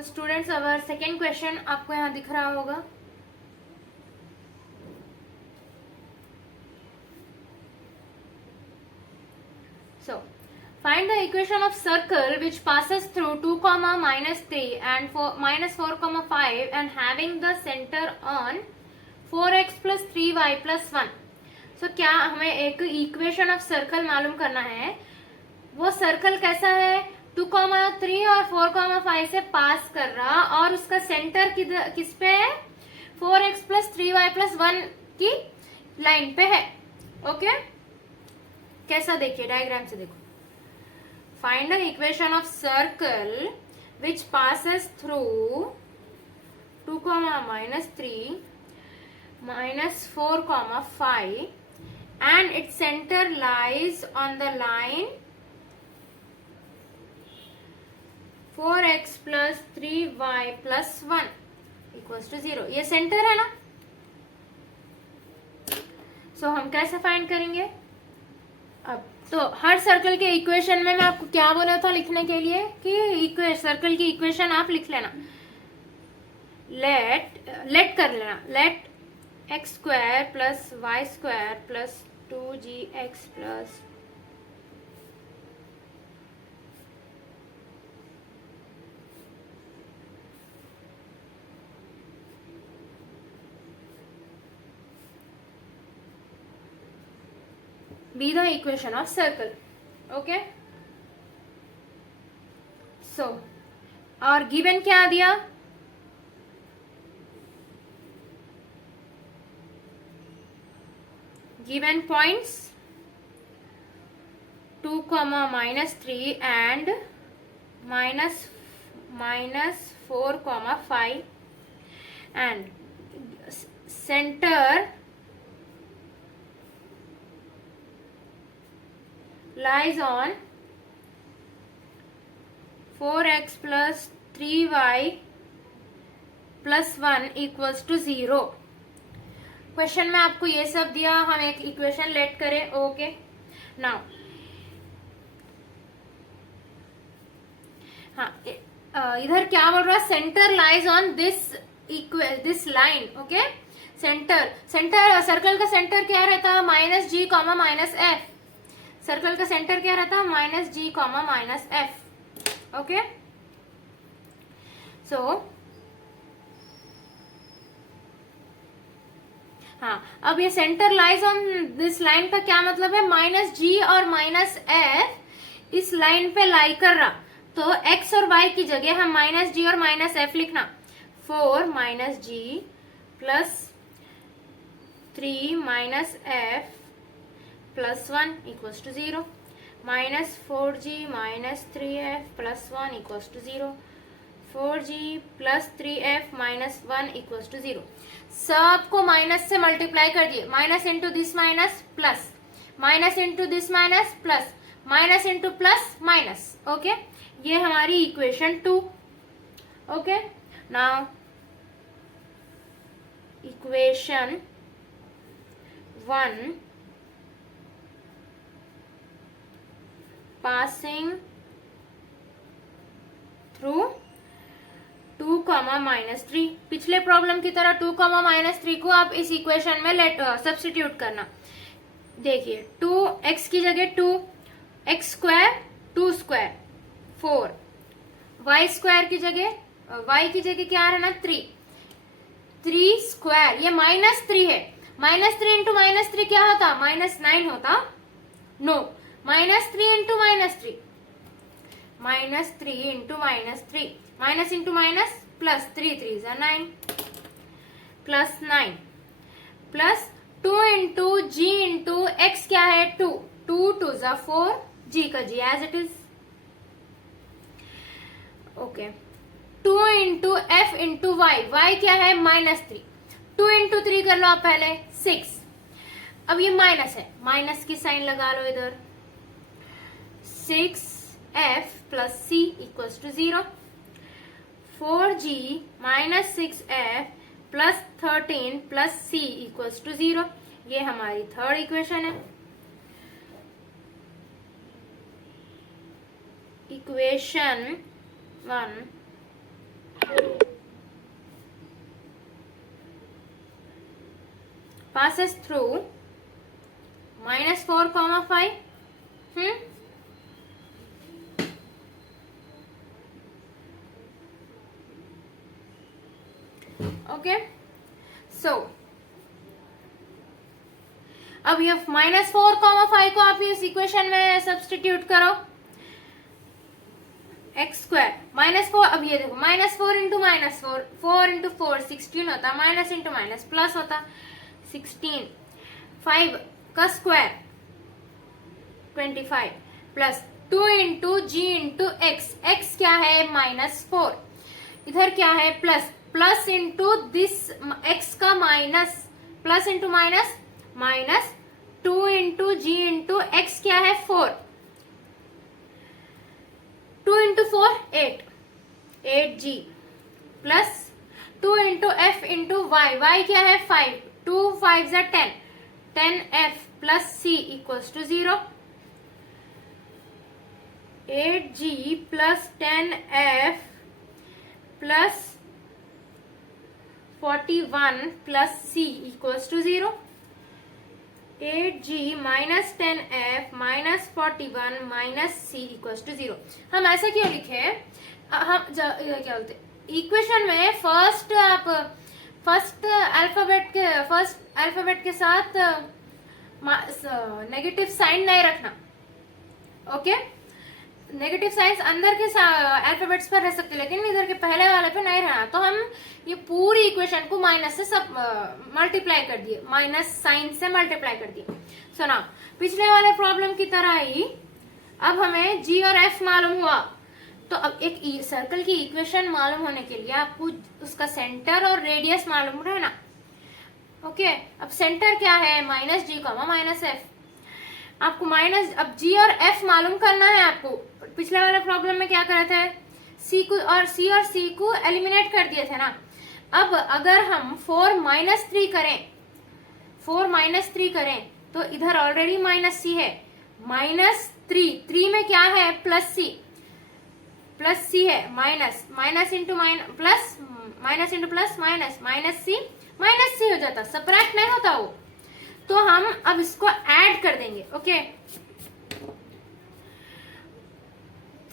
So students, our second question आपको यहाँ दिख रहा होगा. So find the equation of circle which passes through 2 comma minus 3 and minus 4 comma 5 and having the center on 4x plus 3y plus 1. So क्या हमें एक equation of circle मालूम करना है. वो सर्कल कैसा है, 2 कॉमा 3 और 4 कॉमा 5 से पास कर रहा और उसका सेंटर किस पे है, 4x प्लस 3y प्लस 1 की लाइन पे है. ओके, कैसा देखिए डायग्राम से देखो. Find the equation of circle which passes through 2 comma minus 3 minus 4 comma 5 and its center lies on the line 4x plus 3y plus 1 equals to 0. ये centre है ना. सो हम कैसे फाइंड करेंगे. अब तो हर सर्कल के इक्वेशन में मैं आपको क्या बोला था लिखने के लिए कि सर्कल की इक्वेशन आप लिख लेना. लेट कर लेना. Let x square plus y square plus 2gx plus be the equation of circle. Okay, so और given क्या दिया, given points 2 comma minus 3 and minus 4 comma 5 and center lies on 4x plus 3y plus 1 equals to 0. Question में आपको ये सब दिया, हम एक इक्वेशन लेट करें. ओके, नाउ हाँ इधर क्या बोल रहा है, centre lies on this line. Okay, centre circle का सेंटर क्या रहता है, माइनस जी कॉमा माइनस एफ. सर्कल का सेंटर क्या रहता है, माइनस जी कॉमा माइनस एफ. ओके, सो हाँ, अब ये centre lies on this line का क्या मतलब है, माइनस जी और माइनस एफ इस लाइन पे लाई कर रहा. तो x और y की जगह हम माइनस जी और माइनस एफ लिखना. 4 minus G plus 3 minus F plus 1 equals to 0. Minus 4g minus 3f plus 1 equals to 0. 4g plus 3f minus 1 equals to 0. सबको माइनस से मल्टीप्लाई कर दिए. Minus into this minus plus, minus into this minus plus, minus into plus minus. Okay, ये हमारी equation 2. Okay, now equation 1 passing through 2 comma minus 3. पिछले problem की तरह 2 comma minus 3 को आप इस इक्वेशन में सब्स्टिट्यूट करना. देखिए 2x की जगह 2, x square 2 square 4, y square की जगह y की जगह क्या है ना 3 स्क्वायर. ये माइनस 3 है. माइनस 3 इंटू माइनस 3 क्या होता, माइनस 9 होता. No, minus 3 into minus 3, minus 3 into minus 3, minus into minus plus 3 3 9 plus 9 plus 2 into g into x क्या है 2, 2 2 जा 4, जी का जी as it is. Okay, 2 into f into y, y क्या है माइनस 3. 2 इंटू 3 कर लो आप पहले 6. अब ये माइनस है, माइनस की साइन लगा लो इधर. 6f plus c equals to 0. 4g minus 6f plus 13 plus c equals to 0. ये हमारी थर्ड इक्वेशन है. Equation 1 passes through -4, 5. Okay, so अब ये -4, 5 को आप इस इक्वेशन में सब्सटीट्यूट करो, x², -4, अब ये देखो -4 इंटू -4, 4 इंटू 4 16 होता, माइनस इंटू माइनस प्लस होता 16, 5 का square 25 plus 2 into g into x, x क्या है -4, इधर क्या है प्लस इंटू दिस एक्स का माइनस, plus into minus minus 2 into g into x क्या है 4, 2 into 4 8, 8g plus 2 into f into y, y क्या है 5, 2 5 10, 10f plus c equals to 0, 8g plus 10f plus 41 plus c equals to 0, 8g minus 10f minus 41 minus c equals to 0। हम ऐसा क्यों लिखे, हम क्या बोलते इक्वेशन में फर्स्ट अल्फाबेट के साथ नेगेटिव साइन नहीं रखना, ओके। नेगेटिव साइंस अंदर के अल्फाबेट्स पर रह सकते, लेकिन इधर के पहले वाले पे नहीं रहना। तो हम ये पूरी इक्वेशन को माइनस से सब मल्टीप्लाई कर दिए, माइनस साइन से मल्टीप्लाई कर दिए। सो नाउ पिछले वाले प्रॉब्लम की तरह ही अब हमें जी और एफ मालूम हुआ, तो अब एक सर्कल की इक्वेशन मालूम होने के लिए आपको उसका सेंटर और रेडियस मालूम रहना, ओके। अब सेंटर क्या है -g, -f, आपको माइनस, अब जी और एफ मालूम करना है आपको। पिछले वाले प्रॉब्लम में क्या करे थे, सी और सी को एलिमिनेट कर दिए थे ना। अब अगर हम 4 - 3 करें तो इधर ऑलरेडी -c है, -3 में क्या है प्लस सी है, minus into plus, minus into plus minus c हो जाता, सबट्रैक्ट नहीं होता वो। तो हम अब इसको ऐड कर देंगे, ओके।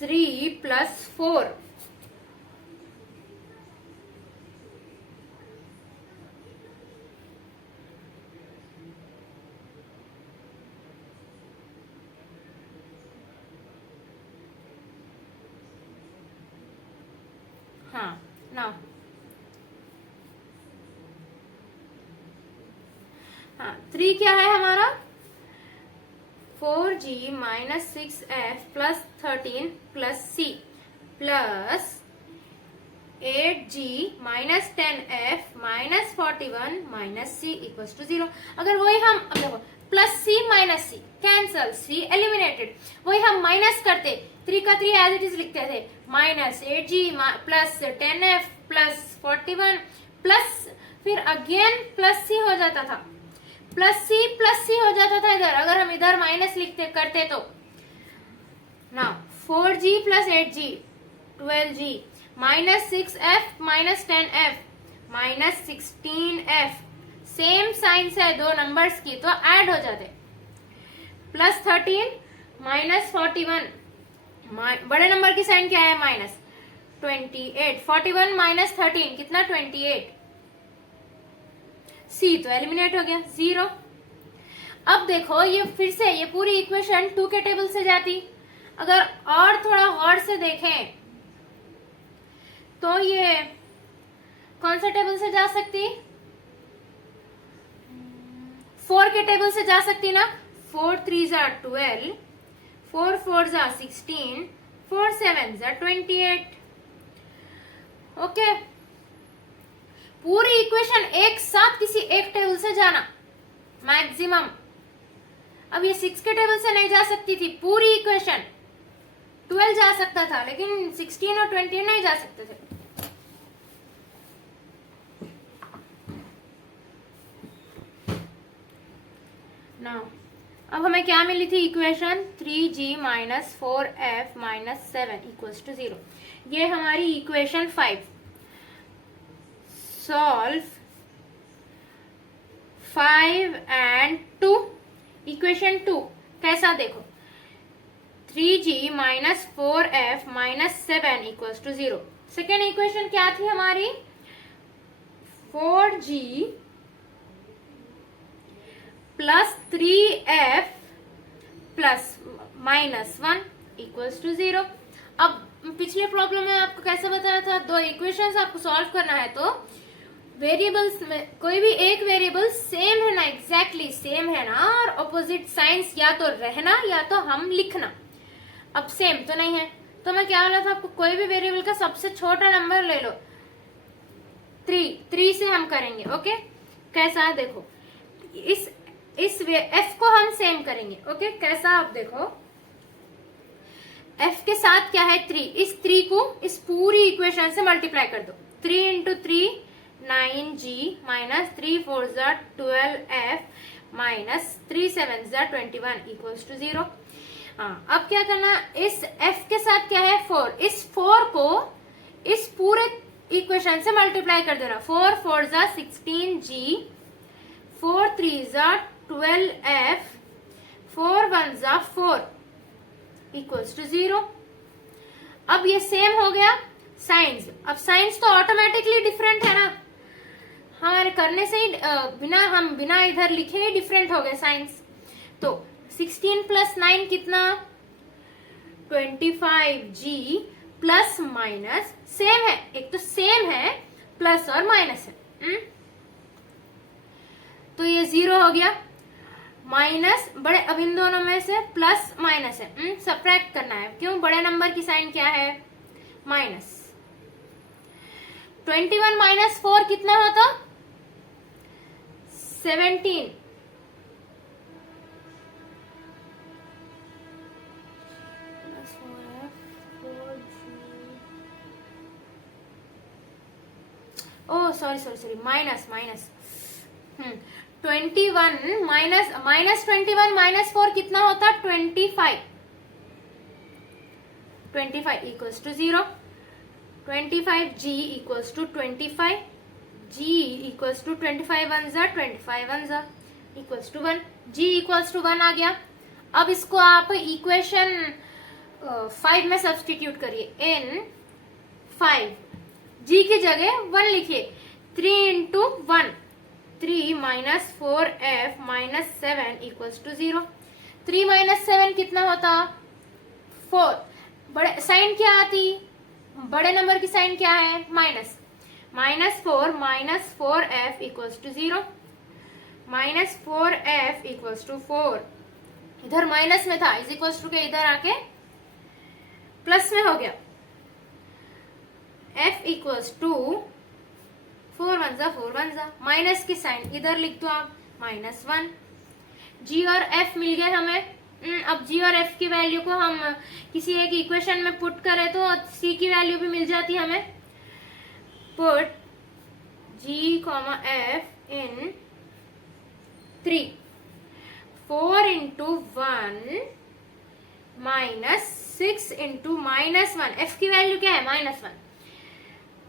3 + 4 हाँ नाउ हाँ 3 क्या है हमारा 4g - 6f + 13 + c plus 8g - 10f - 41 - c equals to 0। अगर वही हम अब देखो +c - c cancel, c eliminated, वही हम माइनस करते, 3 का 3 एज इट इज लिखते थे, -8g + 10f + 41 प्लस फिर अगेन +c हो जाता था, +c हो जाता था इधर। अगर हम इधर माइनस लिखते करते तो ना 4g + 8g 12g -6f - 10f -16f, same science है दो नंबर्स की, तो ऐड हो जाते। +13 - 41, बड़े नंबर की साइन क्या है -28, 41 - 13 कितना 28, सी तो एलिमिनेट हो गया 0। अब देखो ये फिर से ये पूरी इक्वेशन 2 के टेबल से जाती। अगर और थोड़ा गौर से देखें तो ये कौन सा टेबल से जा सकती, 4 के टेबल से जा सकती ना। 4 3 = 12, 4 4 = 16, 4 7 = 28, ओके। पूरी इक्वेशन एक साथ किसी एक टेबल से जाना मैक्सिमम। अब ये 6 के टेबल से नहीं जा सकती थी पूरी इक्वेशन, 12 जा सकता था, लेकिन 16 और 20 नहीं जा सकते थे। नाउ अब हमें क्या मिली थी equation 3g - 4f - 7 equals to 0। ये हमारी इक्वेशन 5। सॉल्व 5 and 2, इक्वेशन 2 कैसा देखो, 3g minus 4f minus 7 equals to 0. Second equation क्या थी हमारी, 4g plus 3f plus minus 1 equals to 0. अब पिछले प्रॉब्लम में आपको कैसे बताया था, दो इक्वेशंस आपको सॉल्व करना है तो वेरिएबल्स में कोई भी एक वेरिएबल सेम है ना, एग्जैक्टली सेम है ना, और ऑपोजिट साइंस या तो रहना या तो हम लिखना. अब सेम तो नहीं है तो मैं क्या बोला था आपको, कोई भी वेरिएबल का सबसे छोटा नंबर ले लो, 3 से हम करेंगे. ओके कैसा देखो, इस f को हम सेम करेंगे. ओके कैसा आप देखो, f के साथ क्या है 3, इस 3 को इस पूरी इक्वेशन से मल्टीप्लाई कर दो. 3 into 3 9g minus 3 4 12f minus 3 7 21 equals to 0. अब क्या करना, इस f के साथ क्या है 4, इस 4 को इस पूरे इक्वेशन से मल्टीप्लाई कर देना. 4 4 16g 4 3 12f 4 1 4 इक्वल्स टू 0. अब ये सेम हो गया साइंस. अब साइंस तो ऑटोमेटिकली डिफरेंट है ना, हमारे करने से ही बिना इधर लिखे ही डिफरेंट हो गए साइंस. तो 16 प्लस 9 कितना, 25g प्लस माइनस सेम है, एक तो सेम है प्लस और माइनस है. तो ये 0 हो गया. माइनस बड़े, अब इन दोनों में से प्लस माइनस है, सब्ट्रैक्ट करना है. क्यों, बड़े नंबर की साइन क्या है माइनस. 21 माइनस 4 कितना होता, 17. Oh sorry minus 21 minus 21 minus 4 कितना होता, 25 equals to 0. 25g equals to 25, g equals to 25 1 equals to 1, g equals to 1 आ गया. अब इसको आप इक्वेशन 5 में सब्स्टिट्यूट करिए. इन 5 g की जगह 1 लिखिए. 3 into 1 3 minus 4f minus 7 equals to 0. 3 minus 7 कितना होता, 4. बड़े साइन क्या आती, बड़े नंबर की साइन क्या है minus. Minus 4 minus 4f equals to 0. Minus 4f equals to 4, इधर माइनस में था, इज इक्वल्स टू के इधर आके प्लस में हो गया. f इक्वल्स टू 4 1 माइनस की साइन इधर लिख दो आप, माइनस 1. g और f मिल गए हमें. अब g और f की वैल्यू को हम किसी एक इक्वेशन में पुट करें तो c की वैल्यू भी मिल जाती हमें. Put g, f in 3. 4 into 1 minus 6 into minus 1, f की वैल्यू क्या है minus 1,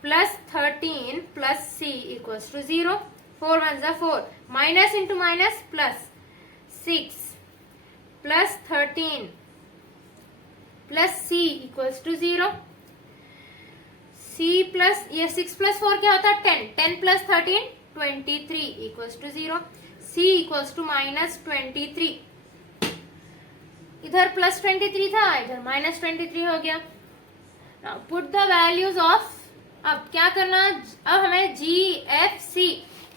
plus 13 plus c equals to 0. 4 1 4, minus into minus plus 6 plus 13 plus c equals to 0. c plus ये 6 प्लस 4 क्या होता है 10, 10 plus 13 23 equals to 0. c equals to minus 23. इधर plus 23 था, इधर माइनस 23 हो गया. Now put the values of, अब क्या करना, अब हमें g f c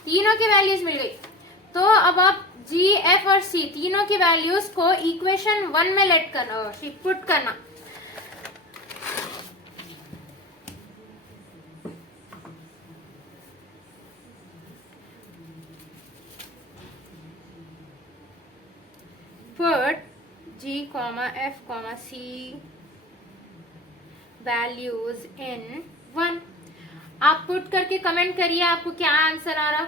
तीनों की वैल्यूज मिल गई. तो अब आप g f और c तीनों की वैल्यूज को इक्वेशन 1 में लेट करना, पुट करना. Put g, f, c values in 1. आप पुट करके कमेंट करिए आपको क्या आंसर आ रहा.